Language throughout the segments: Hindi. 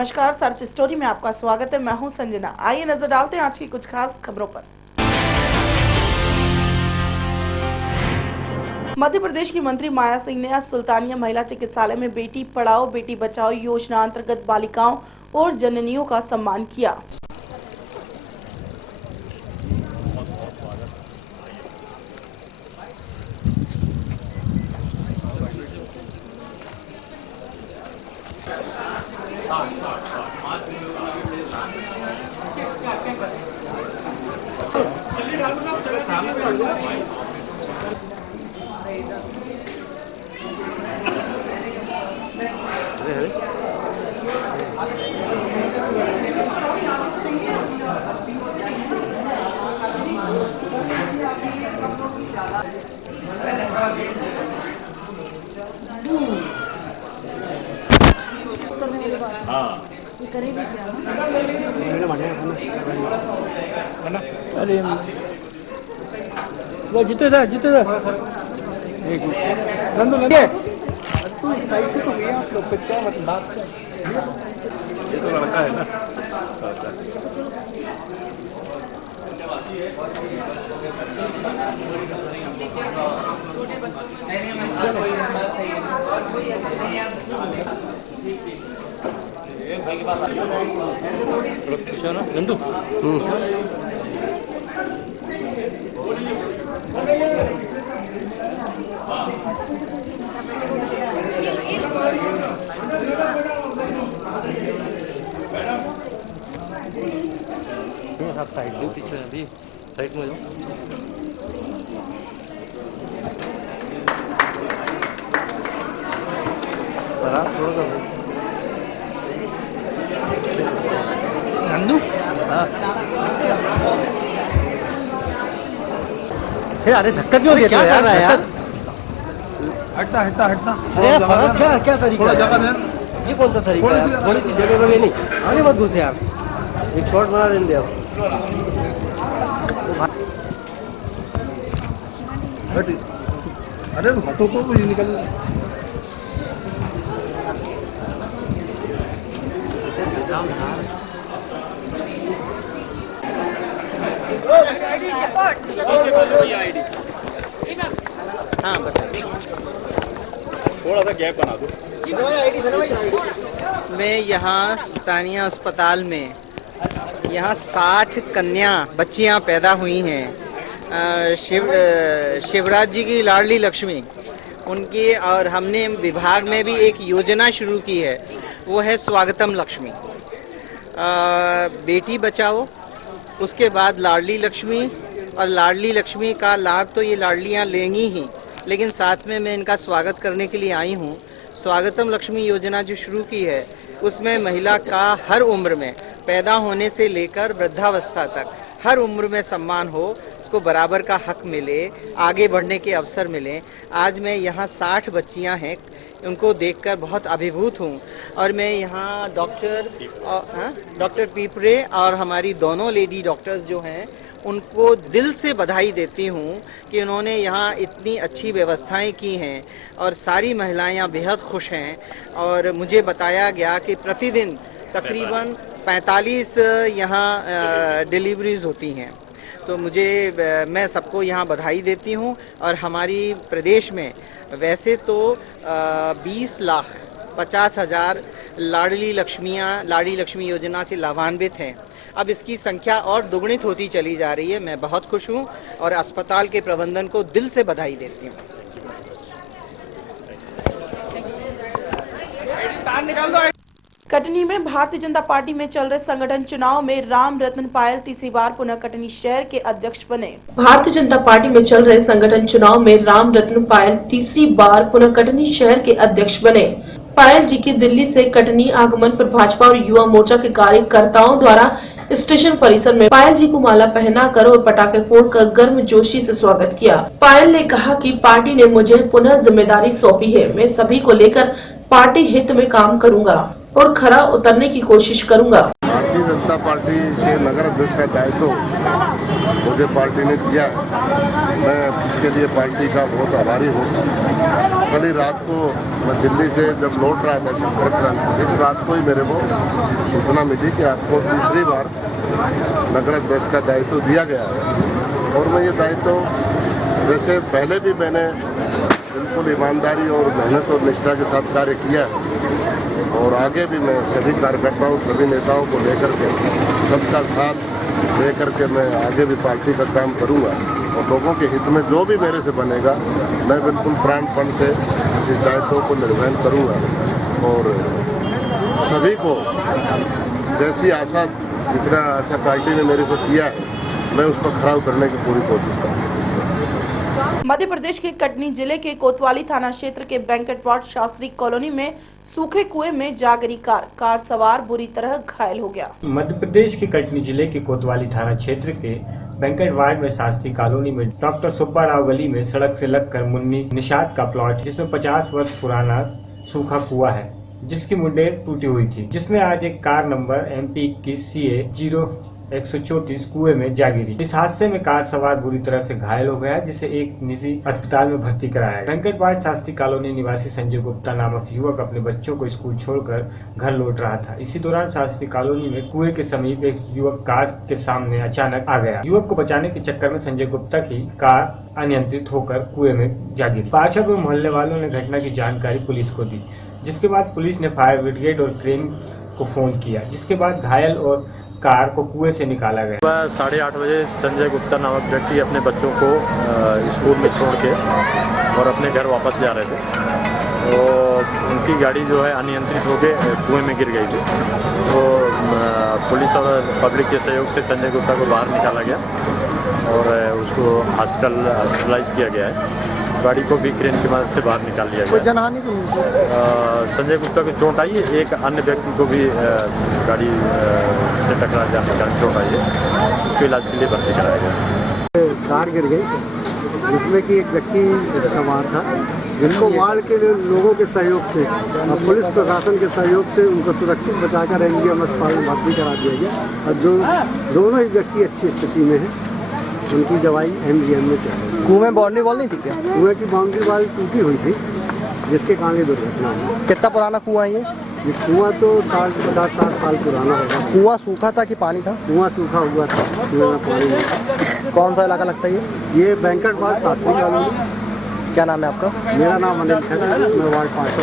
नमस्कार, सर्च स्टोरी में आपका स्वागत है। मैं हूं संजना। आइए नजर डालते हैं आज की कुछ खास खबरों पर। मध्य प्रदेश की मंत्री माया सिंह ने आज सुल्तानिया महिला चिकित्सालय में बेटी पढ़ाओ बेटी बचाओ योजना अंतर्गत बालिकाओं और जननियों का सम्मान किया। अरे वो जीते था एक नंदू तू साइड से तो गया आप लोग क्या मतलब बात ये तो लड़का है ना। भाई के पास ना नंदू साइड में पीछे अभी साइड में नंदू अरे धक्का क्यों देते हो यार? हटना हटना हटना। अरे क्या तरीका? थोड़ा जगह दे। ये कौन सा तरीका है? थोड़ी सी जगह में नहीं आगे मत घुसे यार। एक शॉट बना देंगे आप। अरे हटो तो मुझे निकल। हाँ बताइए। थोड़ा सा गैप बना दो। मैं यहाँ सुल्तानिया अस्पताल में यहाँ 60 कन्या बच्चियाँ पैदा हुई हैं। शिवराज जी की लाडली लक्ष्मी उनकी, और हमने विभाग में भी एक योजना शुरू की है, वो है स्वागतम लक्ष्मी। बेटी बचाओ, उसके बाद लाडली लक्ष्मी, और लाडली लक्ष्मी का लाभ तो ये लाडलियाँ लेंगी ही, लेकिन साथ में मैं इनका स्वागत करने के लिए आई हूँ। स्वागतम लक्ष्मी योजना जो शुरू की है उसमें महिला का हर उम्र में, पैदा होने से लेकर वृद्धावस्था तक हर उम्र में सम्मान हो, उसको बराबर का हक मिले, आगे बढ़ने के अवसर मिले। आज मैं यहाँ 60 बच्चियाँ हैं, उनको देखकर बहुत अभिभूत हूँ। और मैं यहाँ डॉक्टर पीपरे और हमारी दोनों लेडी डॉक्टर्स जो हैं उनको दिल से बधाई देती हूँ कि उन्होंने यहाँ इतनी अच्छी व्यवस्थाएं की हैं और सारी महिलाएं यहाँ बेहद खुश हैं। और मुझे बताया गया कि प्रतिदिन तकरीबन 45 यहाँ डिलीवरीज होती हैं। तो मैं सबको यहाँ बधाई देती हूँ। और हमारी प्रदेश में वैसे तो 20,50,000 लाडली लक्ष्मी योजना से लाभान्वित हैं। अब इसकी संख्या और दोगुणित होती चली जा रही है। मैं बहुत खुश हूँ और अस्पताल के प्रबंधन को दिल से बधाई देती हूँ। कटनी में भारतीय जनता पार्टी में चल रहे संगठन चुनाव में राम रत्न पायल तीसरी बार पुनः कटनी शहर के अध्यक्ष बने। भारतीय जनता पार्टी में चल रहे संगठन चुनाव में राम रत्न पायल तीसरी बार पुनः कटनी शहर के अध्यक्ष बने। पायल जी के दिल्ली से कटनी आगमन पर भाजपा और युवा मोर्चा के कार्यकर्ताओं द्वारा स्टेशन परिसर में पायल जी को माला पहनाकर और पटाखे फोड़कर गर्मजोशी से स्वागत किया। पायल ने कहा कि पार्टी ने मुझे पुनः जिम्मेदारी सौंपी है। मैं सभी को लेकर पार्टी हित में काम करूंगा और खरा उतरने की कोशिश करूंगा। भारतीय जनता पार्टी के नगर अध्यक्ष का दायित्व मुझे पार्टी ने दिया। मैं इसके लिए पार्टी का बहुत आभारी हूँ। कल ही रात को मैं दिल्ली से जब लौट रहा था संपर्क क्रांति से, तो रात को ही मेरे को सूचना मिली कि आपको दूसरी बार नगर अध्यक्ष का दायित्व दिया गया है। और मैं ये दायित्व वैसे पहले भी मैंने बिल्कुल ईमानदारी और मेहनत और निष्ठा के साथ कार्य किया है, और आगे भी मैं सभी कार्यकर्ताओं सभी नेताओं को लेकर के सबका साथ लेकर के मैं आगे भी पार्टी का काम करूंगा, और लोगों के हित में जो भी मेरे से बनेगा मैं बिल्कुल प्राणपण से इस दायित्व को निर्वहन करूंगा। और सभी को जैसी आशा जितना आशा पार्टी ने मेरे से किया है, मैं उस पर खरा उतरने की पूरी कोशिश करूँगा। मध्य प्रदेश के कटनी जिले के कोतवाली थाना क्षेत्र के बैंकेट वार्ड शास्त्री कॉलोनी में सूखे कुएं में जा गिरी कार सवार बुरी तरह घायल हो गया। मध्य प्रदेश के कटनी जिले के कोतवाली थाना क्षेत्र के बैंकेट वार्ड में शास्त्री कॉलोनी में डॉक्टर सुब्बा राव गली में सड़क से लगकर मुन्नी निषाद का प्लॉट, जिसमें 50 वर्ष पुराना सूखा कुआं है, जिसकी मुंडेर टूटी हुई थी, जिसमें आज एक कार नंबर MP 21 CA 0134 कुएं में जा गिरी। इस हादसे में कार सवार बुरी तरह से घायल हो गया, जिसे एक निजी अस्पताल में भर्ती कराया गया। वेंकट वार्ड शास्त्री कॉलोनी निवासी संजय गुप्ता नामक युवक अपने बच्चों को स्कूल छोड़कर घर लौट रहा था। इसी दौरान शास्त्री कॉलोनी में कुएं के समीप एक युवक कार के सामने अचानक आ गया। युवक को बचाने के चक्कर में संजय गुप्ता की कार अनियंत्रित होकर कुएं में जा गिरी। पाछड़ में मोहल्ले वालों ने घटना की जानकारी पुलिस को दी, जिसके बाद पुलिस ने फायर ब्रिगेड और क्रेन को फोन किया, जिसके बाद घायल और कार को कुएं से निकाला गया। सुबह 8:30 बजे संजय गुप्ता नामक व्यक्ति अपने बच्चों को स्कूल में छोड़ के और अपने घर वापस जा रहे थे, तो उनकी गाड़ी जो है अनियंत्रित होकर कुएं में गिर गई थी। तो पुलिस और पब्लिक के सहयोग से संजय गुप्ता को बाहर निकाला गया और उसको हॉस्पिटलाइज किया गया है। गाड़ी को भी क्रेन की मदद से बाहर निकाल लिया गया। जनहानि की संजय गुप्ता को चोट आई है, एक अन्य व्यक्ति को भी गाड़ी से टकरा जाने का चोट आई है, उसके इलाज के लिए भर्ती कराया गया। कार गिर गई जिसमें कि एक व्यक्ति सवार था, जिनको वार्ड के लोगों के सहयोग से और पुलिस प्रशासन के सहयोग से उनको सुरक्षित बचाकर MGM अस्पताल में भर्ती करा दिया गया। और जो दोनों ही व्यक्ति अच्छी स्थिति में हैं, उनकी दवाई MGM में चल रही है। कुएं में बाउंड्री वॉल नहीं थी क्या? कुएं की बाउंड्री वॉल टूटी हुई थी, जिसके कारण ये दुर्घटना हुई। कितना पुराना कुआं है ये कुआं तो 50-60 साल पुराना होगा। कुआं सूखा था कि पानी था? कुआं सूखा हुआ था, कुएं में पानी नहीं। कौन सा इलाका लगता है ये बैंकेट वार्ड शास्त्री कॉलोनी। क्या नाम है आपका? मेरा नाम अनिल खैर, मैं वार्ड 500।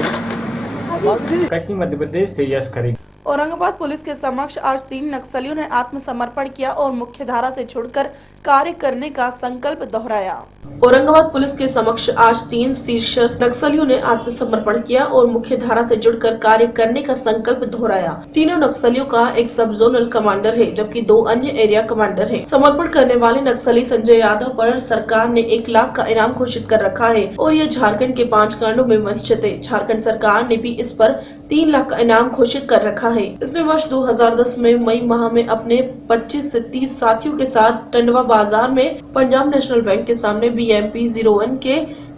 कटनी मध्य प्रदेश से यश खरी। औरंगाबाद पुलिस के समक्ष आज 3 नक्सलियों ने आत्मसमर्पण किया और मुख्य धारा से जुड़कर कार्य करने का संकल्प दोहराया। औरंगाबाद पुलिस के समक्ष आज 3 शीर्ष नक्सलियों ने आत्मसमर्पण किया और मुख्य धारा से जुड़कर कार्य करने का संकल्प दोहराया। तीनों नक्सलियों का एक सब जोनल कमांडर है, जबकि 2 अन्य एरिया कमांडर हैं। समर्पण करने वाले नक्सली संजय यादव पर सरकार ने 1 लाख का इनाम घोषित कर रखा है और ये झारखंड के 5 कांडों में वंचित है। झारखंड सरकार ने भी इस पर 3 लाख का इनाम घोषित कर रखा है। इसने वर्ष 2010 में मई माह में अपने 25 से 30 साथियों के साथ टंडवा बाजार में पंजाब नेशनल बैंक के सामने BMP 01 के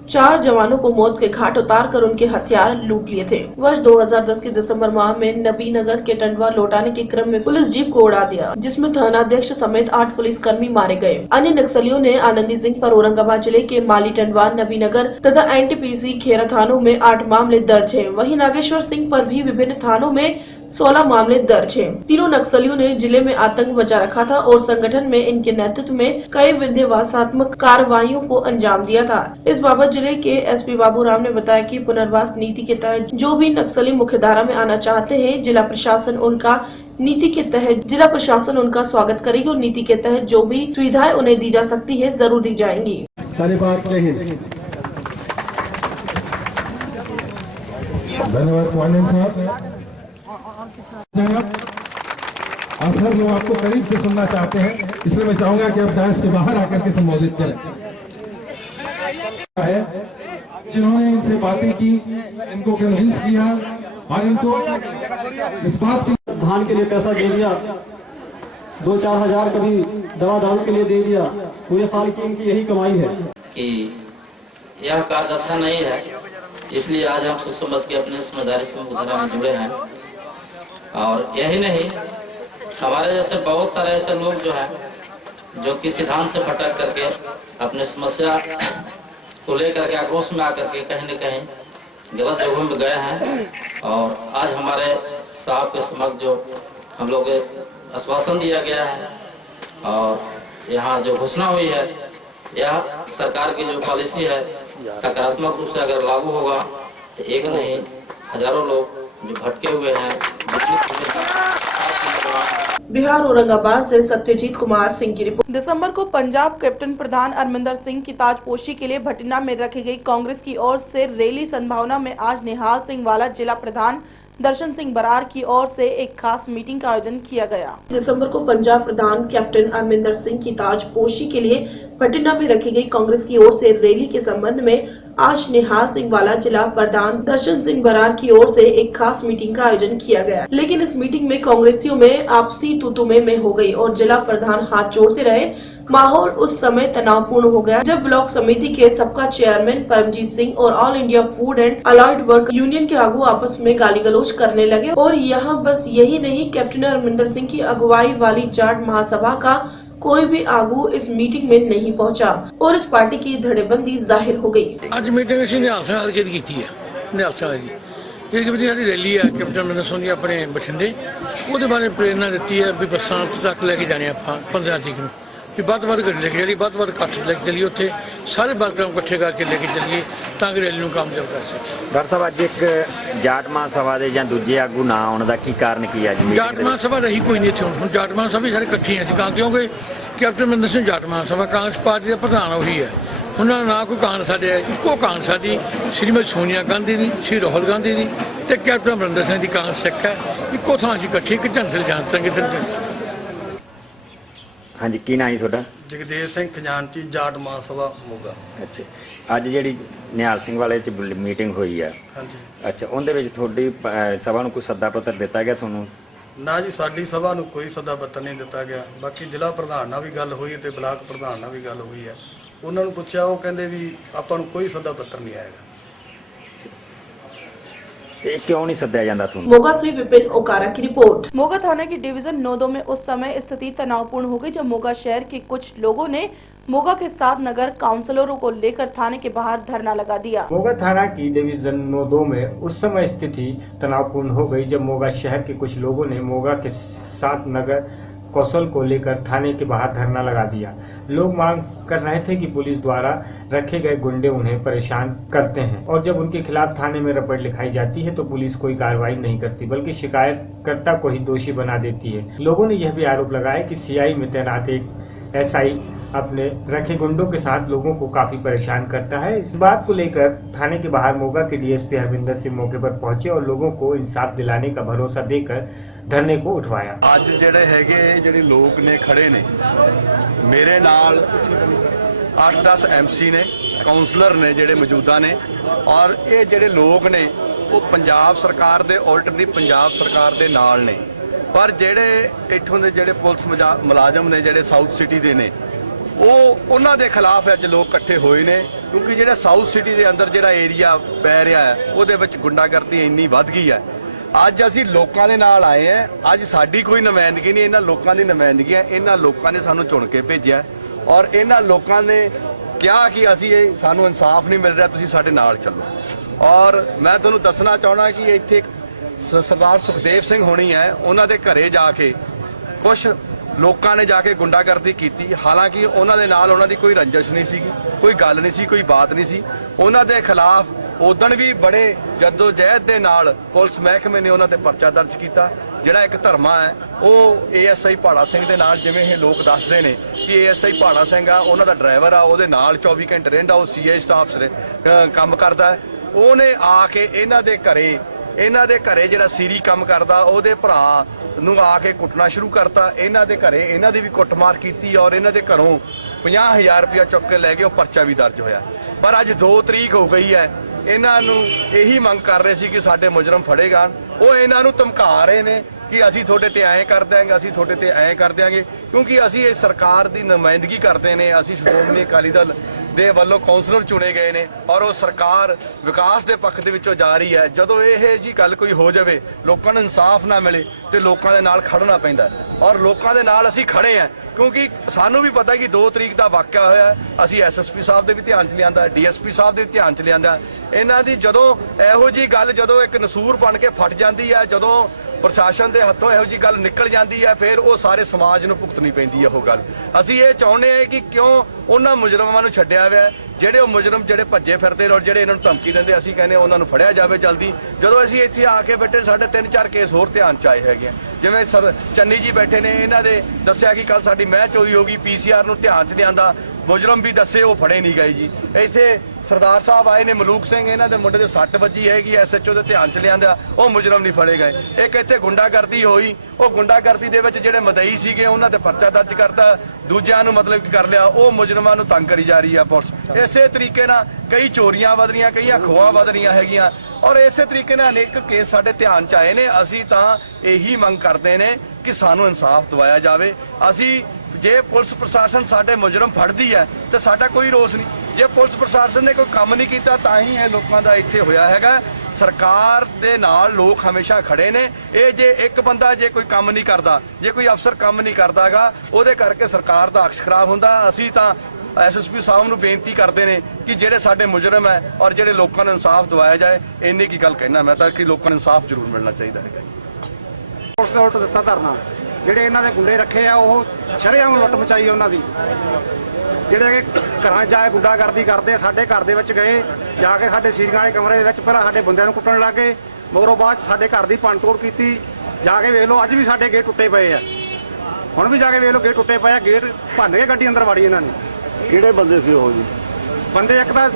4 जवानों को मौत के घाट उतार कर उनके हथियार लूट लिए थे। वर्ष 2010 के दिसंबर माह में नबीनगर के टंडवा लौटाने के क्रम में पुलिस जीप को उड़ा दिया, जिसमें थानाध्यक्ष समेत 8 पुलिसकर्मी मारे गए। अन्य नक्सलियों ने आनंदी सिंह पर औरंगाबाद जिले के माली टंडवा, नबीनगर तथा NTPC खेरा थानों में 8 मामले दर्ज है। वहीं नागेश्वर सिंह पर भी विभिन्न थानों में 16 मामले दर्ज हैं। तीनों नक्सलियों ने जिले में आतंक मचा रखा था और संगठन में इनके नेतृत्व में कई विध्वंसात्मक कार्रवाइयों को अंजाम दिया था। इस बाबत जिले के SP बाबूराम ने बताया कि पुनर्वास नीति के तहत जो भी नक्सली मुख्यधारा में आना चाहते हैं, जिला प्रशासन उनका स्वागत करेगी और नीति के तहत जो भी सुविधाएं उन्हें दी जा सकती है जरूर दी जाएंगी। धन्यवाद सर, जो आपको करीब से सुनना चाहते हैं, इसलिए मैं चाहूंगा कि आप डायस के बाहर आकर के संबोधित करें। जिन्होंने इनसे बातें की, इनको कन्विंस किया और इनको इस बात की धान के लिए पैसा दे दिया, 2-4 हजार कभी दवा दारू के लिए दे दिया। पूरे साल की इनकी यही कमाई है कि यह कार्य अच्छा नहीं है, इसलिए आज हम सोच समझ के अपने समझदारी से मुख्यधारा में जुड़े हैं। और यही नहीं, हमारे जैसे बहुत सारे ऐसे लोग जो हैं जो कि सिद्धांत से भटक करके अपने समस्या को लेकर के आक्रोश में आकर के कहीं न कहीं गलत जगहों में गए हैं। और आज हमारे साहब के समक्ष जो हम लोग आश्वासन दिया गया है और यहाँ जो घोषणा हुई है, यह सरकार की जो पॉलिसी है सकारात्मक रूप से अगर लागू होगा तो एक नहीं हजारों लोग जो भटके हुए हैं। बिहार औरंगाबाद से सत्यजीत कुमार सिंह की रिपोर्ट। दिसंबर को पंजाब कैप्टन प्रधान अमरिंदर सिंह की ताजपोशी के लिए भटिंडा में रखी गई कांग्रेस की ओर से रैली सद्भावना में आज निहाल सिंह वाला जिला प्रधान दर्शन सिंह बरार की ओर से एक खास मीटिंग का आयोजन किया गया। दिसंबर को पंजाब प्रधान कैप्टन अमरिंदर सिंह की ताजपोशी के लिए भटिंडा में रखी गई कांग्रेस की ओर से रैली के संबंध में आज निहाल सिंह वाला जिला प्रधान दर्शन सिंह बरार की ओर से एक खास मीटिंग का आयोजन किया गया। लेकिन इस मीटिंग में कांग्रेसियों में आपसी तूतुमे में हो गई और जिला प्रधान हाथ जोड़ते रहे। माहौल उस समय तनावपूर्ण हो गया जब ब्लॉक समिति के सबका चेयरमैन परमजीत सिंह और all India food and allied work union के आगू आपस में गाली गलौज करने लगे। और यहाँ बस यही नहीं, कैप्टन अमरिंदर सिंह की अगुवाई वाली जाट महासभा का कोई भी आगू इस मीटिंग में नहीं पहुंचा और इस पार्टी की धड़ेबंदी जाहिर हो गई। आज मीटिंग ਅਸੀਂ ਨਿਹਾਲ ਸਿੰਘ ਵਾਲੇ ਦੀ ਕੀਤੀ ਹੈ। ਨਿਹਾਲ ਸਿੰਘ ਵਾਲੇ ਦੀ ਇਹ ਜਿਹੜੀ ਸਾਡੀ ਰੈਲੀ ਹੈ ਕੈਪਟਨ ਅਮਰਿੰਦਰ ਸਿੰਘ ਦੀ ਆਪਣੇ ਬਠਿੰਡੇ, ਉਹਦੇ ਬਾਰੇ ਪ੍ਰੇਰਨਾ ਦਿੱਤੀ ਹੈ ਵੀ ਬੱਸਾਂ ਤੱਕ ਲੈ ਕੇ ਜਾਣੇ ਆਪਾਂ 15 ਤਰੀਕ ਨੂੰ ਵੀ ਵੱਧ ਗੱਡੀ ਲੈ ਕੇ ਚੱਲੀਏ, ਵੱਧ ਇਕੱਠ ਲੈ ਕੇ ਚੱਲੀਏ, ਉੱਥੇ ਸਾਰੇ ਵਰਕਰਾਂ ਨੂੰ ਇਕੱਠੇ ਕਰਕੇ ਲੈ ਕੇ ਚੱਲੀਏ ਤਾਂ ਕਿ ਰੈਲੀ ਨੂੰ ਕਾਮਯਾਬ ਕਰ ਸਕੀਏ। ਡਾਕਟਰ ਸਾਹਿਬ ਅੱਜ ਇੱਕ ਜਾਟ ਮਹਾਸਭਾ ਦੇ ਜਾਂ ਦੂਜੇ ਆਗੂ ਨਾ ਆਉਣ ਦਾ ਕੀ ਕਾਰਨ ਕੀ ਹੈ? ਜਾਟ ਮਹਾਸਭਾ ਰਹੀ ਕੋਈ ਨਹੀਂ ਇੱਥੇ ਹੁਣ ਜਾਟ ਮਹਾਸਭਾ ਵੀ ਸਾਰੇ ਇਕੱਠੇ ਹਾਂ ਜੀ ਕਿਉਂਕਿ ਕੈਪਟਨ ਅਮਰਿੰਦਰ ਸਿੰਘ ਜਾਟ ਮਹਾਸਭਾ ਕਾਂਗਰਸ ਪਾਰਟੀ ਦਾ ਪ੍ਰਧਾਨ ਉਹੀ ਹੈ। ਉਹਨਾਂ ਦਾ ਨਾ ਕੋਈ ਕਾਂਗਰਸ ਸਾਡੇ ਇੱਕੋ ਕਾਂਗਰਸ ਸਾਡੀ ਸ਼੍ਰੀਮਤੀ ਸੋਨੀਆ ਗਾਂਧੀ ਦੀ, ਸ਼੍ਰੀ ਰਾਹੁਲ ਗਾਂਧੀ ਦੀ ਤੇ ਕੈਪਟਨ ਅਮਰਿੰਦਰ ਸਿੰਘ ਦੀ ਕਾਂਗਰਸ ਸਿੱਖ ਹੈ। ਇੱਕੋ ਥਾਂ ਅਸੀਂ ਇਕੱਠੇ ਇੱਕ ਝੰਡੇ ਜਾਣ ਚੰਗੇ ਤਰ੍ਹਾਂ। ਹਾਂਜੀ, ਕੀ ਨਾਂ ਜੀ ਤੁਹਾਡਾ? ਜਗਦੇਵ ਸਿੰਘ ਖਜ਼ਾਨਚੀ, ਜਾਟ ਮਹਾਸਭਾ ਮੋਗਾ। ਅੱਛਾ, ਅੱਜ ਜਿਹੜੀ ਨਿਹਾਲ ਸਿੰਘ ਵਾਲੇ ਚ ਮੀਟਿੰਗ ਹੋਈ ਹੈ, ਹਾਂਜੀ ਅੱਛਾ, ਉਹਦੇ ਵਿੱਚ ਤੁਹਾਡੀ ਸਭਾ ਨੂੰ ਕੋਈ ਸੱਦਾ ਪੱਤਰ ਦਿੱਤਾ ਗਿਆ ਤੁਹਾਨੂੰ? ਨਾ ਜੀ, ਸਾਡੀ ਸਭਾ ਨੂੰ ਕੋਈ ਸੱਦਾ ਪੱਤਰ ਨਹੀਂ ਦਿੱਤਾ ਗਿਆ। ਬਾਕੀ ਜ਼ਿਲ੍ਹਾ ਪ੍ਰਧਾਨ ਨਾਲ ਵੀ ਗੱਲ ਹੋਈ ਤੇ ਬਲਾਕ ਪ੍ਰਧਾਨ ਨਾਲ ਵੀ ਗੱਲ ਹੋਈ ਹੈ। ਉਹਨਾਂ ਨੂੰ ਪੁੱਛਿਆ, ਉਹ ਕਹਿੰਦੇ ਵੀ ਆਪਾਂ ਨੂੰ ਕੋਈ ਸੱਦਾ ਪੱਤਰ ਨਹੀਂ ਆਏਗਾ। क्यों नहीं सद्या जाता तुम्हें? मोगा से विपिन ओकारा की रिपोर्ट। मोगा थाना की डिवीजन 9-2 में उस समय स्थिति तनावपूर्ण हो गई जब मोगा शहर के कुछ लोगों ने मोगा के 7 नगर काउंसलरों को लेकर थाने के बाहर धरना लगा दिया। मोगा थाना की डिवीजन 9-2 में उस समय स्थिति तनावपूर्ण हो गई जब मोगा शहर के कुछ लोगों ने मोगा के 7 नगर कौशल को लेकर थाने के बाहर धरना लगा दिया। लोग मांग कर रहे थे कि पुलिस द्वारा रखे गए गुंडे उन्हें परेशान करते हैं और जब उनके खिलाफ थाने में रिपोर्ट लिखाई जाती है तो पुलिस कोई कार्रवाई नहीं करती बल्कि शिकायतकर्ता को ही दोषी बना देती है। लोगों ने यह भी आरोप लगाया कि सीआई में तैनात एक एसआई अपने रखे गुंडों के साथ लोगों को काफी परेशान करता है। इस बात को लेकर थाने के बाहर मोगा के डीएसपी हरविंदर सिंह मौके पर पहुंचे और लोगों को इंसाफ दिलाने का भरोसा देकर धरने को उठवाया। ਅੱਜ ਜਿਹੜੇ ਹੈਗੇ ਜਿਹੜੇ ਲੋਕ ਨੇ ਖੜੇ ਨੇ ਮੇਰੇ ਨਾਲ 8-10 ਐਮਸੀ ਨੇ, ਕਾਉਂਸਲਰ ਨੇ ਜਿਹੜੇ ਮੌਜੂਦਾ ਨੇ ਔਰ ਇਹ ਜਿਹੜੇ ਲੋਕ ਨੇ ਉਹ ਪੰਜਾਬ ਸਰਕਾਰ ਦੇ ਉਲਟ ਨਹੀਂ ਪੰਜਾਬ ਸਰਕਾਰ ਦੇ ਨਾਲ ਨੇ। ਪਰ ਜਿਹੜੇ ਇੱਥੋਂ ਦੇ ਜਿਹੜੇ ਪੁਲਿਸ ਮੁਲਾਜ਼ਮ ਨੇ ਜਿਹੜੇ ਸਾਊਥ ਸਿਟੀ ਦੇ ਨੇ ਉਹਨਾਂ ਦੇ ਖਿਲਾਫ ਅੱਜ ਲੋਕ ਇਕੱਠੇ ਹੋਏ ਨੇ ਕਿਉਂਕਿ ਜਿਹੜਾ ਸਾਊਥ ਸਿਟੀ ਦੇ ਅੰਦਰ ਜਿਹੜਾ ਏਰੀਆ ਪੈ ਰਿਹਾ ਹੈ ਉਹਦੇ ਵਿੱਚ ਗੁੰਡਾਗਰਦੀ ਇੰਨੀ ਵੱਧ ਗਈ ਹੈ। ਅੱਜ ਅਸੀਂ ਲੋਕਾਂ ਦੇ ਨਾਲ ਆਏ ਹਾਂ। ਅੱਜ ਸਾਡੀ ਕੋਈ ਨੁਮਾਇੰਦਗੀ ਨਹੀਂ, ਇਹਨਾਂ ਲੋਕਾਂ ਦੀ ਨੁਮਾਇੰਦਗੀ ਹੈ। ਇਹਨਾਂ ਲੋਕਾਂ ਨੇ ਸਾਨੂੰ ਚੁਣ ਕੇ ਭੇਜਿਆ ਔਰ ਇਹਨਾਂ ਲੋਕਾਂ ਨੇ ਕਿਹਾ ਕਿ ਅਸੀਂ ਸਾਨੂੰ ਇਨਸਾਫ ਨਹੀਂ ਮਿਲ ਰਿਹਾ, ਤੁਸੀਂ ਸਾਡੇ ਨਾਲ ਚੱਲੋ। ਔਰ ਮੈਂ ਤੁਹਾਨੂੰ ਦੱਸਣਾ ਚਾਹਣਾ ਕਿ ਇੱਥੇ ਸਰਦਾਰ ਸੁਖਦੇਵ ਸਿੰਘ ਹੋਣੀ ਹੈ, ਉਹਨਾਂ ਦੇ ਘਰੇ ਜਾ ਕੇ ਕੁਝ ਲੋਕਾਂ ਨੇ ਜਾ ਕੇ ਗੁੰਡਾਗਰਦੀ ਕੀਤੀ। ਹਾਲਾਂਕਿ ਉਹਨਾਂ ਦੇ ਨਾਲ ਉਹਨਾਂ ਦੀ ਕੋਈ ਰੰਜਿਸ਼ ਨਹੀਂ ਸੀ, ਕੋਈ ਗੱਲ ਨਹੀਂ ਸੀ, ਕੋਈ ਬਾਤ ਨਹੀਂ ਸੀ। ਉਹਨਾਂ ਦੇ ਖਿਲਾਫ ਉਦਣ ਵੀ ਬੜੇ ਜਦੋਜਹਿਦ ਦੇ ਨਾਲ ਪੁਲਿਸ ਮਹਿਕਮੇ ਨੇ ਉਹਨਾਂ ਤੇ ਪਰਚਾ ਦਰਜ ਕੀਤਾ। ਜਿਹੜਾ ਇੱਕ ਧਰਮਾ ਹੈ ਉਹ ਏਐਸਆਈ ਭਾੜਾ ਸਿੰਘ ਦੇ ਨਾਲ, ਜਿਵੇਂ ਇਹ ਲੋਕ ਦੱਸਦੇ ਨੇ ਕਿ ਏਐਸਆਈ ਭਾੜਾ ਸਿੰਘ ਆ ਉਹਨਾਂ ਦਾ ਡਰਾਈਵਰ ਆ, ਉਹਦੇ ਨਾਲ 24 ਘੰਟੇ ਰਹਿੰਦਾ, ਉਹ ਸੀਆਈ ਸਟਾਫ ਕੰਮ ਕਰਦਾ। ਉਹਨੇ ਆ ਕੇ ਇਹਨਾਂ ਦੇ ਘਰੇ ਜਿਹੜਾ ਸੀਰੀ ਕੰਮ ਕਰਦਾ ਉਹਦੇ ਭਰਾ ਨੂੰ ਆ ਕੇ ਕੁੱਟਣਾ ਸ਼ੁਰੂ ਕਰਤਾ। ਇਹਨਾਂ ਦੇ ਘਰੇ ਇਹਨਾਂ ਦੀ ਵੀ ਕੁੱਟਮਾਰ ਕੀਤੀ ਔਰ ਇਹਨਾਂ ਦੇ ਘਰੋਂ 50,000 ਰੁਪਇਆ ਚੁੱਕ ਕੇ ਲੈ ਗਏ। ਉਹ ਪਰਚਾ ਵੀ ਦਰਜ ਹੋਇਆ। ਪਰ ਅੱਜ 2 ਤਰੀਕ ਹੋ ਗਈ ਹੈ, ਇਹਨਾਂ ਨੂੰ ਇਹੀ ਮੰਗ ਕਰ ਰਹੇ ਸੀ ਕਿ ਸਾਡੇ ਮੁਜਰਮ ਫੜੇ ਜਾਣ। ਉਹ ਇਹਨਾਂ ਨੂੰ ਧਮਕਾ ਰਹੇ ਨੇ ਕਿ ਅਸੀਂ ਤੁਹਾਡੇ ਤੇ ਐਂ ਕਰ ਦਿਆਂਗੇ, ਅਸੀਂ ਤੁਹਾਡੇ ਤੇ ਐਂ ਕਰ ਦਿਆਂਗੇ, ਕਿਉਂਕਿ ਅਸੀਂ ਇਹ ਸਰਕਾਰ ਦੀ ਨੁਮਾਇੰਦਗੀ ਕਰਦੇ ਨੇ। ਅਸੀਂ ਸ਼੍ਰੋਮਣੀ ਅਕਾਲੀ ਦਲ ਦੇ ਵੱਲੋਂ ਕਾਉਂਸਲਰ ਚੁਣੇ ਗਏ ਨੇ ਔਰ ਉਹ ਸਰਕਾਰ ਵਿਕਾਸ ਦੇ ਪੱਖ ਦੇ ਵਿੱਚੋਂ ਜਾ ਰਹੀ ਹੈ। ਜਦੋਂ ਇਹ ਜੀ ਗੱਲ ਕੋਈ ਹੋ ਜਾਵੇ, ਲੋਕਾਂ ਨੂੰ ਇਨਸਾਫ ਨਾ ਮਿਲੇ ਤੇ ਲੋਕਾਂ ਦੇ ਨਾਲ ਖੜਨਾ ਪੈਂਦਾ ਔਰ ਲੋਕਾਂ ਦੇ ਨਾਲ ਅਸੀਂ ਖੜੇ ਹਾਂ, ਕਿਉਂਕਿ ਸਾਨੂੰ ਵੀ ਪਤਾ ਕਿ 2 ਤਰੀਕ ਦਾ ਵਾਕਿਆ ਹੋਇਆ। ਅਸੀਂ ਐਸਐਸਪੀ ਸਾਹਿਬ ਦੇ ਵੀ ਧਿਆਨ 'ਚ ਲਿਆਂਦਾ, ਡੀਐਸਪੀ ਸਾਹਿਬ ਦੇ ਵੀ ਧਿਆਨ 'ਚ ਲਿਆਂਦਾ। ਇਹਨਾਂ ਦੀ ਜਦੋਂ ਇਹੋ ਜੀ ਗੱਲ ਜਦੋਂ ਇੱਕ ਨਸੂਰ ਬਣ ਕੇ ਫਟ ਜਾਂਦੀ ਹੈ, ਜਦੋਂ ਪ੍ਰਸ਼ਾਸਨ ਦੇ ਹੱਥੋਂ ਇਹੋ ਜੀ ਗੱਲ ਨਿਕਲ ਜਾਂਦੀ ਹੈ, ਫਿਰ ਉਹ ਸਾਰੇ ਸਮਾਜ ਨੂੰ ਭੁਗਤਣੀ ਪੈਂਦੀ ਹੈ ਉਹ ਗੱਲ। ਅਸੀਂ ਇਹ ਚਾਹੁੰਦੇ ਹਾਂ ਕਿ ਕਿਉਂ ਉਹਨਾਂ ਮੁਜਰਮਾਂ ਨੂੰ ਛੱਡਿਆ ਹੋਇਆ, ਜਿਹੜੇ ਉਹ ਮੁਜਰਮ ਜਿਹੜੇ ਭੱਜੇ ਫਿਰਦੇ ਔਰ ਜਿਹੜੇ ਇਹਨਾਂ ਨੂੰ ਧਮਕੀ ਦਿੰਦੇ, ਅਸੀਂ ਕਹਿੰਦੇ ਉਹਨਾਂ ਨੂੰ ਫੜਿਆ ਜਾਵੇ ਜਲਦੀ। ਜਦੋਂ ਅਸੀਂ ਇੱਥੇ ਆ ਕੇ ਬੈਠੇ, ਸਾਡੇ 3-4 ਕੇਸ ਹੋਰ ਧਿਆਨ 'ਚ ਆਏ ਹੈਗੇ, ਜਿਵੇਂ ਸਰ ਚੰਨੀ ਜੀ ਬੈਠੇ ਨੇ, ਇਹਨਾਂ ਦੇ ਦੱਸਿਆ ਕਿ ਕੱਲ ਸਾਡੀ ਮਹਿ ਚੋਰੀ ਹੋ ਗਈ, ਪੀਸੀਆਰ ਨੂੰ ਧਿਆਨ 'ਚ ਲਿਆਂਦਾ, ਮੁਜਰਮ ਵੀ ਦੱਸੇ ਉਹ ਫੜੇ ਨਹੀਂ ਗਏ ਜੀ। ਇੱਥੇ ਸਰਦਾਰ ਸਾਹਿਬ ਆਏ ਨੇ, ਮਲੂਕ ਸਿੰਘ, ਇਹਨਾਂ ਦੇ ਮੁੰਡੇ ਦੇ 6 ਵੱਜੀ ਹੈਗੀ, ਐਸਐਚਓ ਦੇ ਧਿਆਨ 'ਚ ਲਿਆਂਦਾ, ਉਹ ਮੁਜਰਮ ਨਹੀਂ ਫੜੇ ਗਏ। ਇੱਕ ਇੱਥੇ ਗੁੰਡਾਗਰਦੀ ਹੋਈ, ਉਹ ਗੁੰਡਾਗਰਦੀ ਦੇ ਵਿੱਚ ਜਿਹੜੇ ਮਦਈ ਸੀਗੇ ਉਹਨਾਂ ਤੇ ਪਰਚਾ ਦਰਜ ਕਰਤਾ, ਦੂਜਿਆਂ ਨੂੰ ਮਤਲਬ ਕੀ ਕਰ ਲਿਆ, ਉਹ ਮੁਜਰਮਾਂ ਨੂੰ ਤੰਗ ਕਰੀ ਜਾ ਰਹੀ ਹੈ ਪੁਲਿਸ। ਇਸੇ ਤਰੀਕੇ ਨਾਲ ਕਈ ਚੋਰੀਆਂ ਵਧ ਰਹੀਆਂ, ਕਈਆਂ ਖੋਹਾਂ ਵਧ ਰਹੀਆਂ ਹੈਗੀਆਂ ਔਰ ਇਸੇ ਤਰੀਕੇ ਨਾਲ ਅਨੇਕ ਕੇਸ ਸਾਡੇ ਧਿਆਨ 'ਚ ਆਏ ਨੇ। ਅਸੀਂ ਤਾਂ ਇਹੀ ਮੰਗ ਕਰਦੇ ਨੇ ਕਿ ਸਾਨੂੰ ਇਨਸਾਫ ਦਿਵਾਇਆ ਜਾਵੇ। ਅਸੀਂ ਜੇ ਪੁਲਿਸ ਪ੍ਰਸ਼ਾਸਨ ਸਾਡੇ ਮੁਜਰਮ ਫੜਦੀ ਹੈ ਤੇ ਸਾਡਾ ਕੋਈ ਰੋਸ ਨਹੀਂ, ਜੇ ਪੁਲਿਸ ਪ੍ਰਸ਼ਾਸਨ ਨੇ ਕੋਈ ਕੰਮ ਨਹੀਂ ਕੀਤਾ ਤਾਂ ਹੀ ਇਹ ਲੋਕਾਂ ਦਾ ਇੱਥੇ ਹੋਇਆ ਹੈਗਾ। ਸਰਕਾਰ ਦੇ ਨਾਲ ਲੋਕ ਹਮੇਸ਼ਾ ਖੜੇ ਨੇ। ਇਹ ਜੇ ਇੱਕ ਬੰਦਾ ਜੇ ਕੋਈ ਕੰਮ ਨਹੀਂ ਕਰਦਾ, ਜੇ ਕੋਈ ਅਫਸਰ ਕੰਮ ਨਹੀਂ ਕਰਦਾਗਾ, ਉਹਦੇ ਕਰਕੇ ਸਰਕਾਰ ਦਾ ਅਕਸ਼ ਖਰਾਬ ਹੁੰਦਾ। ਅਸੀਂ ਤਾਂ ਐਸਐਸਪੀ ਸਾਹਿਬ ਨੂੰ ਬੇਨਤੀ ਕਰਦੇ ਨੇ ਕਿ ਜਿਹੜੇ ਸਾਡੇ ਮੁਜਰਮ ਹੈ ਔਰ ਜਿਹੜੇ ਲੋਕਾਂ ਨੂੰ ਇਨਸਾਫ ਦਿਵਾਇਆ ਜਾਏ। ਇੰਨੀ ਕੀ ਗੱਲ ਕਹਿਣਾ ਮੈਂ ਤਾਂ ਕਿ ਲੋਕਾਂ ਨੂੰ ਇਨਸਾਫ ਜ਼ਰੂਰ ਮਿਲਣਾ ਚਾਹੀਦਾ ਹੈਗਾ। ਪੁਲਿਸ ਨੇ ਉਲਟ ਦਿੱਤਾ ਧਰਨਾ, ਜਿਹੜੇ ਇਹਨਾਂ ਦੇ ਗੁੰਡੇ ਰੱਖੇ ਆ ਉਹ ਸ਼ਰੇਆਮ ਲੁੱਟ ਮਚਾਈ ਉਹਨਾਂ ਦੀ, ਜਿਹੜੇ ਘਰਾਂ ਜਾ ਕੇ ਗੁੰਡਾਗਰਦੀ ਕਰਦੇ। ਸਾਡੇ ਘਰ ਦੇ ਵਿੱਚ ਗਏ, ਜਾ ਕੇ ਸਾਡੇ ਸੀਰੀਆਂ ਵਾਲੇ ਕਮਰੇ ਦੇ ਵਿੱਚ ਪਹਿਲਾਂ ਸਾਡੇ ਬੰਦਿਆਂ ਨੂੰ ਕੁੱਟਣ ਲੱਗ ਗਏ, ਮਗਰੋਂ ਬਾਅਦ 'ਚ ਸਾਡੇ ਘਰ ਦੀ ਭੰਨਤੋੜ ਕੀਤੀ। ਜਾ ਕੇ ਵੇਖ ਲਓ, ਅੱਜ ਵੀ ਸਾਡੇ ਗੇਟ ਟੁੱਟੇ ਪਏ ਆ, ਹੁਣ ਵੀ ਜਾ ਕੇ ਵੇਖ ਲਓ ਗੇਟ ਟੁੱਟੇ ਪਏ ਆ, ਗੇਟ ਭੰਨ ਕੇ ਗੱਡੀ ਅੰਦਰ ਵਾੜੀ ਇਹਨਾਂ ਨੇ। ਕਿਹੜੇ ਬੰਦੇ ਸੀ ਉਹ ਜੀ? ਬੰਦੇ ਇੱਕ ਤਾਂ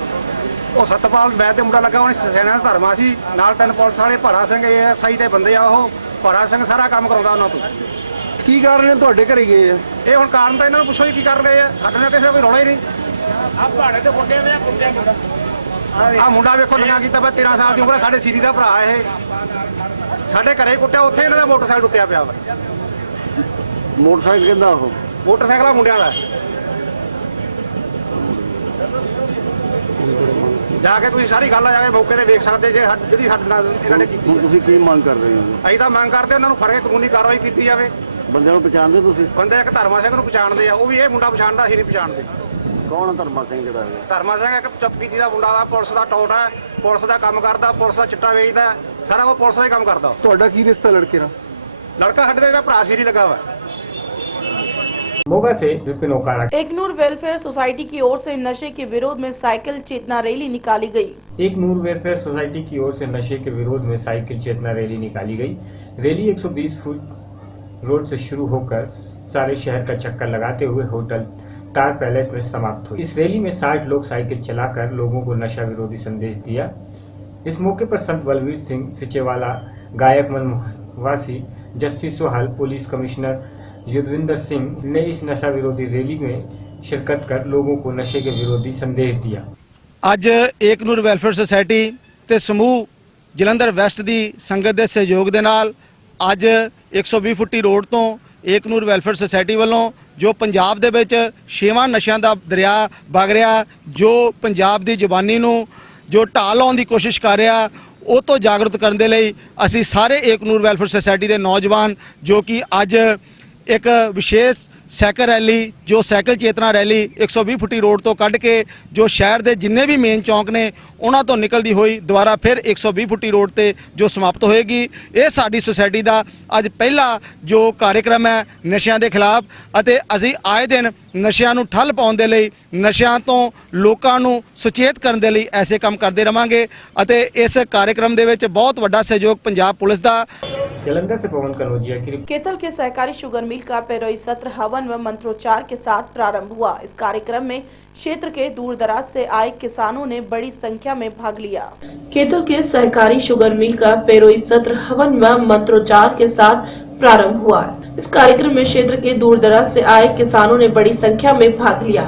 ਉਹ ਸਤਪਾਲ ਬੈਦ ਦੇ ਮੁੰਡਾ ਲੱਗਾ, ਉਹਨੇ ਸੈਨਾ ਦਾ ਧਰਮਾ ਸੀ, ਨਾਲ 3 ਪੁਲਿਸ ਵਾਲੇ, ਭਾੜਾ ਸਿੰਘ ਐਸਆਈ ਦੇ ਬੰਦੇ ਆ। ਉਹ ਭਾੜਾ ਸਿੰਘ ਸਾਰਾ ਕੰਮ ਕਰਾਉਂਦਾ ਉਹਨਾਂ ਤੋਂ। ਕੀ ਕਾਰਨ ਨੇ ਤੁਹਾਡੇ ਘਰੇ ਗਏ ਆ? ਇਹ ਹੁਣ ਕਾਰਨ ਤਾਂ ਇਹਨਾਂ ਨੂੰ ਪੁੱਛੋ ਜੀ ਕੀ ਕਰ ਰਹੇ ਆ, ਸਾਡੇ ਨਾਲ ਕਿਸੇ ਦਾ ਕੋਈ ਰੌਲਾ ਹੀ ਨਹੀਂ। ਆ ਭਾੜੇ ਤੇ ਮੁੰਡੇ ਨੇ ਆ ਮੁੰਡਾ ਵੇਖੋ ਲੰਗਾ ਕੀਤਾ ਵਾ, 13 ਸਾਲ ਦੀ ਉਮਰ, ਸਾਡੇ ਸੀਰੀ ਦਾ ਭਰਾ ਇਹ, ਸਾਡੇ ਘਰੇ ਕੁੱਟਿਆ, ਉੱਥੇ ਇਹਨਾਂ ਦਾ ਮੋਟਰਸਾਈਕਲ ਟੁੱਟਿਆ ਪਿਆ ਵਾ। ਮੋਟਰਸਾਈਕਲ ਕਿੰਦਾ ਉਹ? ਮੋਟਰਸਾਈਕਲ ਆ ਮੁੰਡਿਆਂ ਦਾ। ਜਾ ਕੇ ਤੁਸੀਂ ਸਾਰੀ ਗੱਲ ਆ ਜਾ ਕੇ ਮੌਕੇ ਤੇ ਵੇਖ ਸਕਦੇ ਜੇ ਜਿਹੜੀ ਸਾਡੇ ਨਾਲ ਇਹਨਾਂ ਨੇ ਕੀਤੀ। ਤੁਸੀਂ ਕੀ ਮੰਗ ਕਰ ਰਹੇ ਹੋ? ਅਸੀਂ ਤਾਂ ਮੰਗ ਕਰਦੇ ਉਹਨਾਂ ਨੂੰ ਫੜ ਕੇ ਕਾਨੂੰਨੀ ਕਾਰਵਾਈ ਕੀਤੀ ਜਾਵੇ। ਬੰਦਿਆਂ ਨੂੰ ਪਛਾਣਦੇ ਤੁਸੀਂ? ਬੰਦੇ ਇੱਕ ਧਰਮਾ ਸਿੰਘ ਨੂੰ ਪਛਾਣਦੇ ਆ, ਉਹ ਵੀ ਇਹ ਮੁੰਡਾ ਪਛਾਣਦਾ, ਅਸੀਂ ਨਹੀਂ ਪਛਾਣਦੇ। ਕੌਣ ਧਰਮਾ ਸਿੰਘ ਜਿਹੜਾ ਹੈ? ਧਰਮਾ ਸਿੰਘ ਇੱਕ ਚੁੱਪਕੀਤੀ ਦਾ ਮੁੰਡਾ ਵਾ, ਪੁਲਿਸ ਦਾ ਟੌਟ ਹੈ, ਪੁਲਿਸ ਦਾ ਕੰਮ ਕਰਦਾ, ਪੁਲਿਸ ਦਾ ਚਿੱਟਾ ਵੇਚਦਾ, ਸਾਰਾ ਕੁਝ ਪੁਲਿਸ ਦਾ ਹੀ ਕੰਮ ਕਰਦਾ। ਤੁਹਾਡਾ ਕੀ ਰਿਸ਼ਤਾ ਲੜਕੇ ਨਾਲ? ਲੜਕਾ ਸਾਡੇ ਦਾ ਭਰਾ ਸੀਰੀ ਲੱਗਾ ਵਾ। मोगा से विपिन ओकारा। एकनूर वेलफेयर सोसाइटी की ओर से नशे के विरोध में साइकिल चेतना रैली निकाली गई। एक नूर वेलफेयर सोसाइटी की ओर से नशे के विरोध में साइकिल चेतना रैली निकाली गई। रैली 120 फुट रोड से शुरू होकर सारे शहर का चक्कर लगाते हुए होटल तार पैलेस में समाप्त हुई। इस रैली में 60 लोग साइकिल चलाकर लोगों को नशा विरोधी संदेश दिया। इस मौके पर संत बलवीर सिंह सिचेवाला, गायक Manvasi, justice Sohal, police commissioner Yudhvinder Singh ने इस नशा विरोधी रैली में शिरकत कर लोगों को नशे के विरोधी संदेश दिया। ਅੱਜ ਏਕ ਨੂਰ ਵੈਲਫੇਅਰ ਸੁਸਾਇਟੀ ਤੇ ਸਮੂਹ ਜਲੰਧਰ ਵੈਸਟ ਦੀ ਸੰਗਤ ਦੇ ਸਹਿਯੋਗ ਦੇ ਨਾਲ ਅੱਜ 120 ਫੁੱਟੀ ਰੋਡ ਤੋਂ ਏਕ ਨੂਰ ਵੈਲਫੇਅਰ ਸੁਸਾਇਟੀ ਵੱਲੋਂ ਜੋ ਪੰਜਾਬ ਦੇ ਵਿੱਚ 6ਵਾਂ ਨਸ਼ਿਆਂ ਦਾ ਦਰਿਆ ਵਗ ਰਿਹਾ, ਜੋ ਪੰਜਾਬ ਦੀ ਜ਼ੁਬਾਨੀ ਨੂੰ ਜੋ ਢਾਹ ਲਾਉਣ ਦੀ ਕੋਸ਼ਿਸ਼ ਕਰ ਰਿਹਾ, ਉਹ ਤੋਂ ਜਾਗਰੂਕ ਕਰਨ ਦੇ ਲਈ ਅਸੀਂ ਸਾਰੇ ਏਕ ਨੂਰ ਵੈਲਫੇਅਰ ਸੁਸਾਇਟੀ ਦੇ ਨੌਜਵਾਨ ਜੋ ਕਿ ਅੱਜ ਇੱਕ ਵਿਸ਼ੇਸ਼ ਸਾਈਕਲ ਰੈਲੀ ਜੋ ਸਾਈਕਲ ਚੇਤਨਾ ਰੈਲੀ 120 ਫੁੱਟੀ ਰੋਡ ਤੋਂ ਕੱਢ ਕੇ ਜੋ ਸ਼ਹਿਰ ਦੇ ਜਿੰਨੇ ਵੀ ਮੇਨ ਚੌਂਕ ਨੇ ਉਹਨਾਂ ਤੋਂ ਨਿਕਲਦੀ ਹੋਈ ਦੁਬਾਰਾ ਫਿਰ 120 ਫੁੱਟੀ ਰੋਡ ਤੇ ਜੋ ਸਮਾਪਤ ਹੋਏਗੀ। ਇਹ ਸਾਡੀ ਸੁਸਾਇਟੀ ਦਾ ਅੱਜ ਪਹਿਲਾ ਜੋ ਕਾਰਜਕ੍ਰਮ ਹੈ ਨਸ਼ਿਆਂ ਦੇ ਖਿਲਾਫ, ਅਤੇ ਅਸੀਂ ਆਏ ਦਿਨ ਨਸ਼ਿਆਂ ਨੂੰ ਠੱਲ ਪਾਉਣ ਦੇ ਲਈ, ਨਸ਼ਿਆਂ ਤੋਂ ਲੋਕਾਂ ਨੂੰ ਸੁਚੇਤ ਕਰਨ ਦੇ ਲਈ ਐਸੇ ਕੰਮ ਕਰਦੇ ਰਵਾਂਗੇ। ਅਤੇ ਇਸ ਕਾਰਜਕ੍ਰਮ ਦੇ ਵਿੱਚ ਬਹੁਤ ਵੱਡਾ ਸਹਿਯੋਗ ਪੰਜਾਬ ਪੁਲਿਸ ਦਾ। जलंधर से पवन कनौजिया की रिपोर्ट। केतल के सहकारी शुगर मिल का पेरोई सत्र हवन व मंत्रोच्चार के साथ प्रारंभ हुआ। इस कार्यक्रम में क्षेत्र के दूर दराज से आए किसानों ने बड़ी संख्या में भाग लिया। केतल के सहकारी शुगर मिल का पेरोई सत्र हवन व मंत्रोच्चार के साथ प्रारंभ हुआ। इस कार्यक्रम में क्षेत्र के दूर दराज से आए किसानों ने बड़ी संख्या में भाग लिया।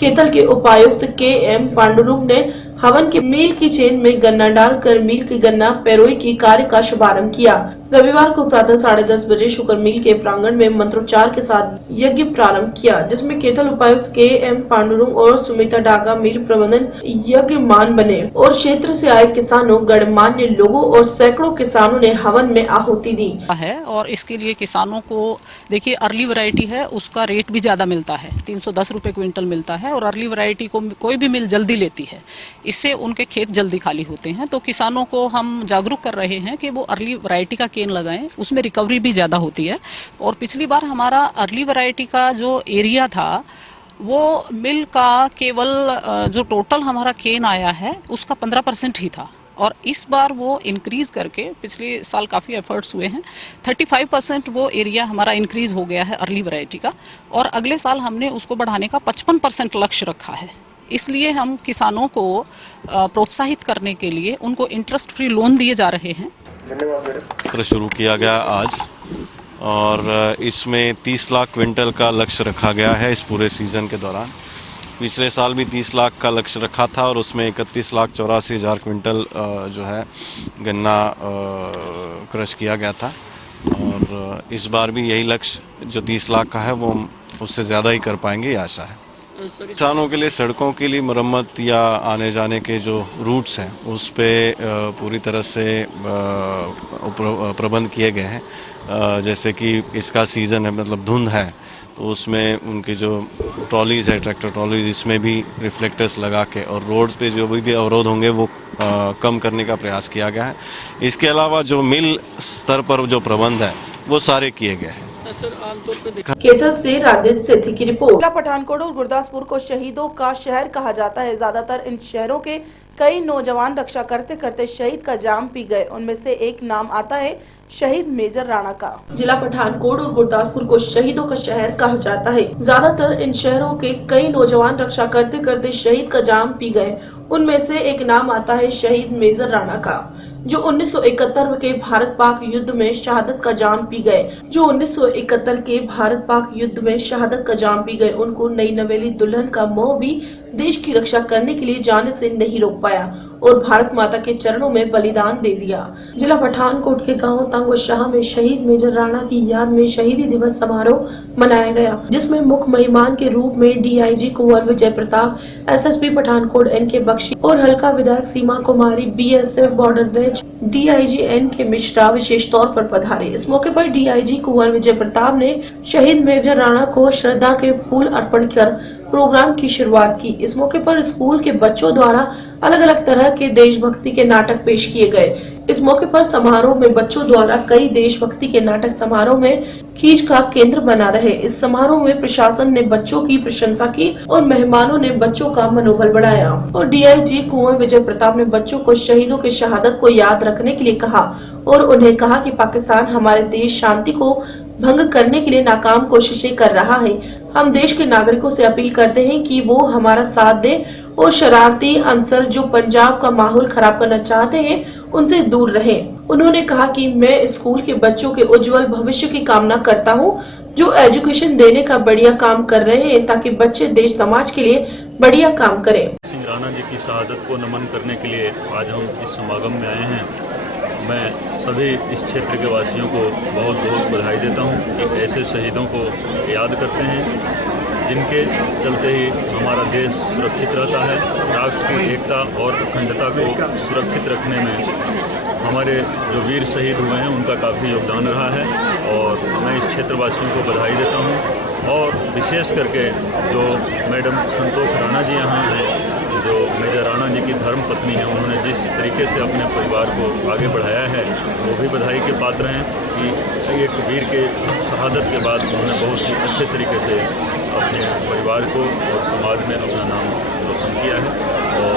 केतल के उपायुक्त के एम पांडुरंग ने हवन के मील की चेन में गन्ना डालकर मील की गन्ना पैरोई की कार्य का शुभारंभ किया। रविवार को प्रातः 10:30 बजे शुक्र मील के प्रांगण में मंत्रोच्चार के साथ यज्ञ प्रारंभ किया, जिसमें कैथल उपायुक्त के.एम. पांडुरंग और सुमिता डागा मील प्रबंधन यज्ञमान बने और क्षेत्र से आए किसानों, गणमान्य लोगों और सैकड़ों किसानों ने हवन में आहुति दी है। और इसके लिए किसानों को देखिए, अर्ली वैरायटी है उसका रेट भी ज्यादा मिलता है, 310 रुपए क्विंटल मिलता है और अर्ली वैरायटी को कोई भी मिल जल्दी लेती है, इससे उनके खेत जल्दी खाली होते हैं। तो किसानों को हम जागरूक कर रहे हैं कि वो अर्ली वैरायटी का केन लगाएं, उसमें रिकवरी भी ज्यादा होती है। और पिछली बार हमारा अर्ली वैरायटी का जो एरिया था वो मिल का केवल जो टोटल हमारा केन आया है उसका 15% ही था और इस बार वो इंक्रीज करके पिछले साल काफी एफर्ट्स हुए हैं, 35% वो एरिया हमारा इंक्रीज हो गया है अर्ली वैरायटी का और अगले साल हमने उसको बढ़ाने का 55% लक्ष्य रखा है। इसलिए हम किसानों को प्रोत्साहित करने के लिए उनको इंटरेस्ट फ्री लोन दिए जा रहे हैं। शुरू किया गया आज और इसमें 30 लाख क्विंटल का लक्ष्य रखा गया है इस पूरे सीजन के दौरान। पिछले साल भी 30 लाख का लक्ष्य रखा था और उसमें 31,84,000 क्विंटल जो है गन्ना क्रश किया गया था और इस बार भी यही लक्ष्य जो 30 लाख का है वो उससे ज़्यादा ही कर पाएंगे, ये आशा है। किसानों के लिए सड़कों के लिए मरम्मत या आने जाने के जो रूट्स हैं उस पे पूरी तरह से प्रबंध किए गए हैं। जैसे कि इसका सीज़न है, मतलब धुंध है, तो उसमें उनकी जो ट्रॉलीज है, ट्रैक्टर ट्रॉलीज, इसमें भी रिफ्लेक्टर्स लगा के और रोड्स पे जो भी अवरोध होंगे वो कम करने का प्रयास किया गया है। इसके अलावा जो मिल स्तर पर जो प्रबंध है वो सारे किए गए हैं। कैथल से राजेश सेठी की रिपोर्ट। जिला पठानकोट और गुरदासपुर को शहीदों का शहर कहा जाता है। ज्यादातर इन शहरों के कई नौजवान रक्षा करते करते शहीद का जाम पी गए। उनमें से एक नाम आता है शहीद मेजर राणा का। जिला पठानकोट और गुरदासपुर को शहीदों का शहर कहा जाता है। ज्यादातर इन शहरों के कई नौजवान रक्षा करते करते शहीद का जाम पी गए। उनमें से एक नाम आता है शहीद मेजर राणा का, जो 1971 के भारत पाक युद्ध में शहादत का जाम पी गए। जो 1971 के भारत पाक युद्ध में शहादत का जाम पी गए, उनको नई नवेली दुल्हन का मोह भी देश की रक्षा करने के लिए जाने से नहीं रोक पाया और भारत माता के चरणों में बलिदान दे दिया। जिला पठानकोट के गांव तंगोशाह में शहीद मेजर राणा की याद में शहीदी दिवस समारोह मनाया गया, जिसमें मुख्य मेहमान के रूप में DIG Kunwar Vijay Pratap, SSP Pathankot NK Bakshi और हल्का विधायक Seema Kumari, BSF border range DIG NK Mishra विशेष तौर पर पधारे। इस मौके पर डीआईजी कुंवर विजय प्रताप ने शहीद मेजर राणा को श्रद्धा के फूल अर्पण कर प्रोग्राम की शुरुआत की। इस मौके पर स्कूल के बच्चों द्वारा अलग अलग तरह के देशभक्ति के नाटक पेश किए गए। इस मौके पर समारोह में बच्चों द्वारा कई देशभक्ति के नाटक समारोह में खींच का केंद्र बना रहे। इस समारोह में प्रशासन ने बच्चों की प्रशंसा की और मेहमानों ने बच्चों का मनोबल बढ़ाया और डीआईजी कुंवर विजय प्रताप ने बच्चों को शहीदों की शहादत को याद रखने के लिए कहा और उन्हें कहा कि पाकिस्तान हमारे देश शांति को भंग करने के लिए नाकाम कोशिशें कर रहा है। हम देश के नागरिकों से अपील करते हैं कि वो हमारा साथ दें और शरारती अनसर जो पंजाब का माहौल खराब करना चाहते हैं उनसे दूर रहें। उन्होंने कहा कि मैं स्कूल के बच्चों के उज्जवल भविष्य की कामना करता हूं, जो एजुकेशन देने का बढ़िया काम कर रहे हैं ताकि बच्चे देश समाज के लिए बढ़िया काम करें। राणा जी की शहादत को नमन करने के लिए आज हम इस समागम में आए हैं। मैं सभी इस क्षेत्र के वासियों को बहुत बहुत बधाई देता हूं कि ऐसे शहीदों को याद करते हैं जिनके चलते ही हमारा देश सुरक्षित रहता है। राष्ट्र की एकता और अखंडता को सुरक्षित रखने में हमारे जो वीर शहीद हुए हैं उनका काफ़ी योगदान रहा है और मैं इस क्षेत्रवासियों को बधाई देता हूं। और विशेष करके जो मैडम संतोष राणा जी यहाँ हैं, जो मेजर राणा जी की धर्म पत्नी हैं, उन्होंने जिस तरीके से अपने परिवार को आगे बढ़ाया है वो भी बधाई के पात्र हैं कि एक वीर के शहादत के बाद उन्होंने बहुत ही अच्छे तरीके से अपने परिवार को और समाज में अपना नाम रोशन किया है। और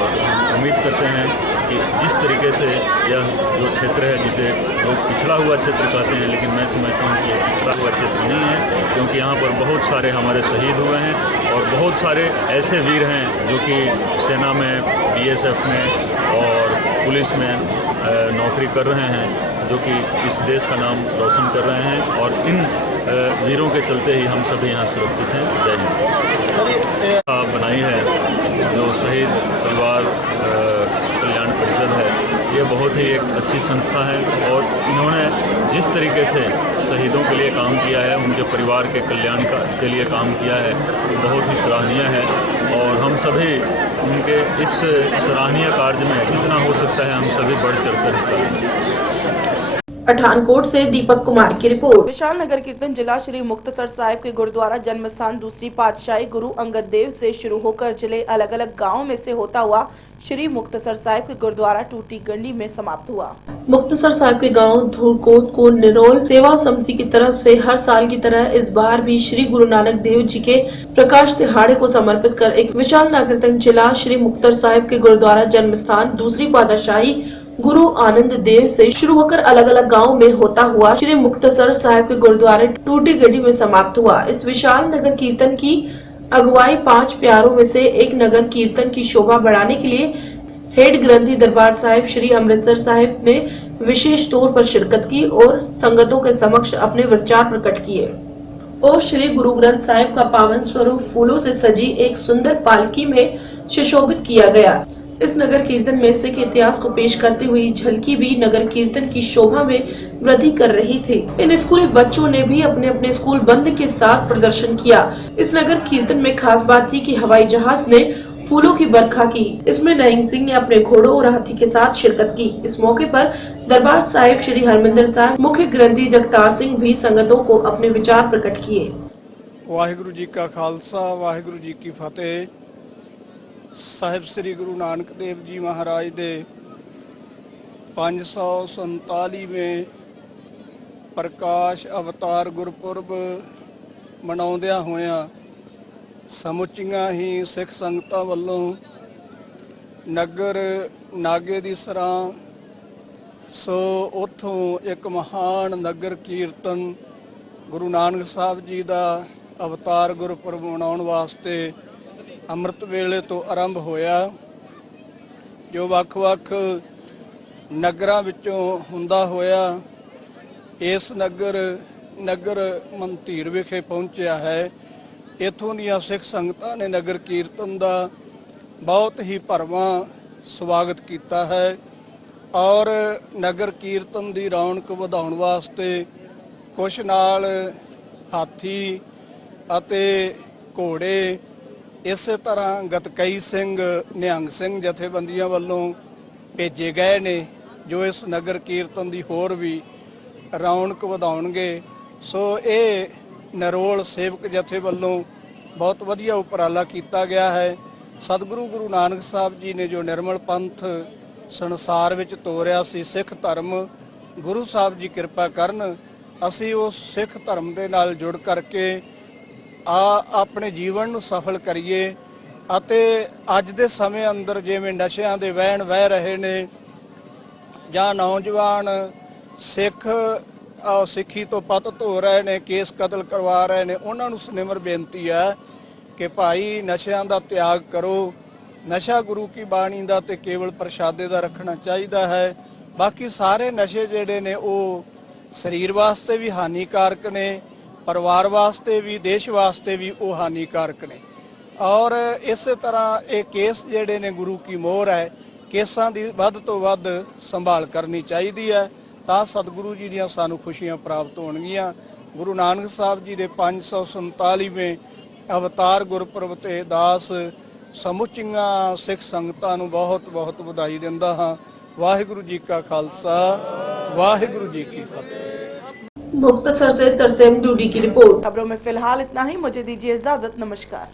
उम्मीद करते हैं कि जिस तरीके से यह जो क्षेत्र है जिसे लोग पिछड़ा हुआ क्षेत्र कहते हैं, लेकिन मैं समझता हूँ कि पिछड़ा हुआ क्षेत्र नहीं है, क्योंकि यहाँ पर बहुत सारे हमारे शहीद हुए हैं और बहुत सारे ऐसे वीर हैं जो कि सेना में BSF में और पुलिस में नौकरी कर रहे हैं, जो कि इस देश का नाम रोशन कर रहे हैं, और इन वीरों के चलते ही हम सभी यहाँ सुरक्षित हैं। जय हिंद। बनाई है जो शहीद परिवार कल्याण परिषद है, ये बहुत ही एक अच्छी संस्था है, और इन्होंने जिस तरीके से शहीदों के लिए काम किया है, उनके परिवार के कल्याण के लिए काम किया है, बहुत ही सराहनीय है। और हम सभी उनके इस सराहनीय कार्य में जितना हो सकता है हम सभी बढ़ चढ़कर हिस्सा लेंगे। पठानकोट से दीपक कुमार की रिपोर्ट। विशाल नगर कीर्तन जिला श्री मुक्तसर साहिब के गुरुद्वारा जन्म स्थान दूसरी पातशाही गुरु अंगद देव से शुरू होकर जिले अलग अलग गाँव में से होता हुआ श्री मुक्तसर साहिब के गुरुद्वारा टूटी गंडी में समाप्त हुआ। मुक्तसर साहिब के गांव धूलकोट को निरोल सेवा समिति की तरफ से हर साल की तरह इस बार भी श्री गुरु नानक देव जी के प्रकाश दिहाड़े को समर्पित कर एक विशाल नगर कीर्तन जिला श्री मुक्तसर साहिब के गुरुद्वारा जन्म स्थान दूसरी पातशाही गुरु आनंद देव से शुरू होकर अलग अलग गाँव में होता हुआ श्री मुक्तसर साहिब के गुरुद्वारे टूटी गंडी में समाप्त हुआ। इस विशाल नगर कीर्तन की अगुवाई 5 प्यारों में से एक नगर कीर्तन की शोभा बढ़ाने के लिए हेड ग्रंथी दरबार साहिब श्री अमृतसर साहिब ने विशेष तौर पर शिरकत की और संगतों के समक्ष अपने विचार प्रकट किए और श्री गुरु ग्रंथ साहिब का पावन स्वरूप फूलों से सजी एक सुंदर पालकी में सुशोभित किया गया। इस नगर कीर्तन में से के इतिहास को पेश करते हुए झलकी भी नगर कीर्तन की शोभा में वृद्धि कर रही थी। इन स्कूली बच्चों ने भी अपने अपने स्कूल बंद के साथ प्रदर्शन किया। इस नगर कीर्तन में खास बात थी कि हवाई जहाज ने फूलों की बरखा की। इसमें नयन सिंह ने अपने घोड़ों और हाथी के साथ शिरकत की। इस मौके पर दरबार साहिब श्री हरमिंदर साहिब मुख्य ग्रंथी जगतार सिंह भी संगतों को अपने विचार प्रकट किए। वाहिगुरु जी का खालसा, वाहिगुरु जी की फतेह। साहिब श्री गुरु नानक देव जी महाराज दे 547वें प्रकाश अवतार गुरपुरब मनाउंदियां होया समुचियां ही सिख संगतां वल्लों नगर नागे दी सरां सो उत्थों एक महान नगर कीर्तन गुरु नानक साहब जी दा अवतार गुरपुरब मनाउण वास्ते ਅੰਮ੍ਰਿਤ ਵੇਲੇ ਤੋਂ ਆਰੰਭ ਹੋਇਆ, ਜੋ ਵੱਖ-ਵੱਖ ਨਗਰਾਂ ਵਿੱਚੋਂ ਹੁੰਦਾ ਹੋਇਆ ਇਸ ਨਗਰ ਮੰਤੀਰ ਵਿਖੇ ਪਹੁੰਚਿਆ ਹੈ। ਇੱਥੋਂ ਦੀਆਂ ਸਿੱਖ ਸੰਗਤਾਂ ਨੇ ਨਗਰ ਕੀਰਤਨ ਦਾ ਬਹੁਤ ਹੀ ਭਰਵਾਂ ਸਵਾਗਤ ਕੀਤਾ ਹੈ ਔਰ ਨਗਰ ਕੀਰਤਨ ਦੀ ਰੌਣਕ ਵਧਾਉਣ ਵਾਸਤੇ ਕੁਛ ਨਾਲ ਹਾਥੀ ਅਤੇ ਘੋੜੇ, ਇਸੇ ਤਰ੍ਹਾਂ ਗਤਕਈ ਸਿੰਘ ਨਿਹੰਗ ਸਿੰਘ ਜਥੇਬੰਦੀਆਂ ਵੱਲੋਂ ਭੇਜੇ ਗਏ ਨੇ, ਜੋ ਇਸ ਨਗਰ ਕੀਰਤਨ ਦੀ ਹੋਰ ਵੀ ਰੌਣਕ ਵਧਾਉਣਗੇ। ਸੋ ਇਹ ਨਰੋਲ ਸੇਵਕ ਜਥੇ ਵੱਲੋਂ ਬਹੁਤ ਵਧੀਆ ਉਪਰਾਲਾ ਕੀਤਾ ਗਿਆ ਹੈ। ਸਤਿਗੁਰੂ ਗੁਰੂ ਨਾਨਕ ਸਾਹਿਬ ਜੀ ਨੇ ਜੋ ਨਿਰਮਲ ਪੰਥ ਸੰਸਾਰ ਵਿੱਚ ਤੋਰਿਆ ਸੀ, ਸਿੱਖ ਧਰਮ, ਗੁਰੂ ਸਾਹਿਬ ਜੀ ਕਿਰਪਾ ਕਰਨ ਅਸੀਂ ਉਸ ਸਿੱਖ ਧਰਮ ਦੇ ਨਾਲ ਜੁੜ ਕਰਕੇ ਆਪਣੇ ਜੀਵਨ ਨੂੰ ਸਫਲ ਕਰੀਏ ਅਤੇ ਅੱਜ ਦੇ ਸਮੇਂ ਅੰਦਰ ਜਿਵੇਂ ਨਸ਼ਿਆਂ ਦੇ ਵਹਿਣ ਵਹਿ ਰਹੇ ਨੇ ਜਾਂ ਨੌਜਵਾਨ ਸਿੱਖੀ ਤੋਂ ਪੱਤ ਧੋ ਰਹੇ ਨੇ, ਕੇਸ ਕਤਲ ਕਰਵਾ ਰਹੇ ਨੇ, ਉਹਨਾਂ ਨੂੰ ਸੁਨਿਮਰ ਬੇਨਤੀ ਹੈ ਕਿ ਭਾਈ ਨਸ਼ਿਆਂ ਦਾ ਤਿਆਗ ਕਰੋ। ਨਸ਼ਾ ਗੁਰੂ ਕੀ ਬਾਣੀ ਦਾ ਤੇ ਕੇਵਲ ਪ੍ਰਸ਼ਾਦੇ ਦਾ ਰੱਖਣਾ ਚਾਹੀਦਾ ਹੈ। ਬਾਕੀ ਸਾਰੇ ਨਸ਼ੇ ਜਿਹੜੇ ਨੇ ਉਹ ਸਰੀਰ ਵਾਸਤੇ ਵੀ ਹਾਨੀਕਾਰਕ ਨੇ, परिवार वास्ते भी, देश वास्ते भी वो हानिकारक ने। और इस तरह ये केस जेडे ने गुरु की मोहर है, केसां दी वध तो वध संभाल करनी चाहिए है तां सतगुरु जी दियां सानू खुशियां प्राप्त होणगियां। गुरु नानक साहब जी दे 547वें अवतार गुरपुरब ते दास समुचियां सिख संगतां नू बहुत बहुत बधाई दिंदा हां। वाहिगुरु जी का खालसा, वाहिगुरु जी की फतेह। मुक्तसर से तरसेम डूडी की रिपोर्ट। खबरों में फिलहाल इतना ही, मुझे दीजिए इजाजत, नमस्कार।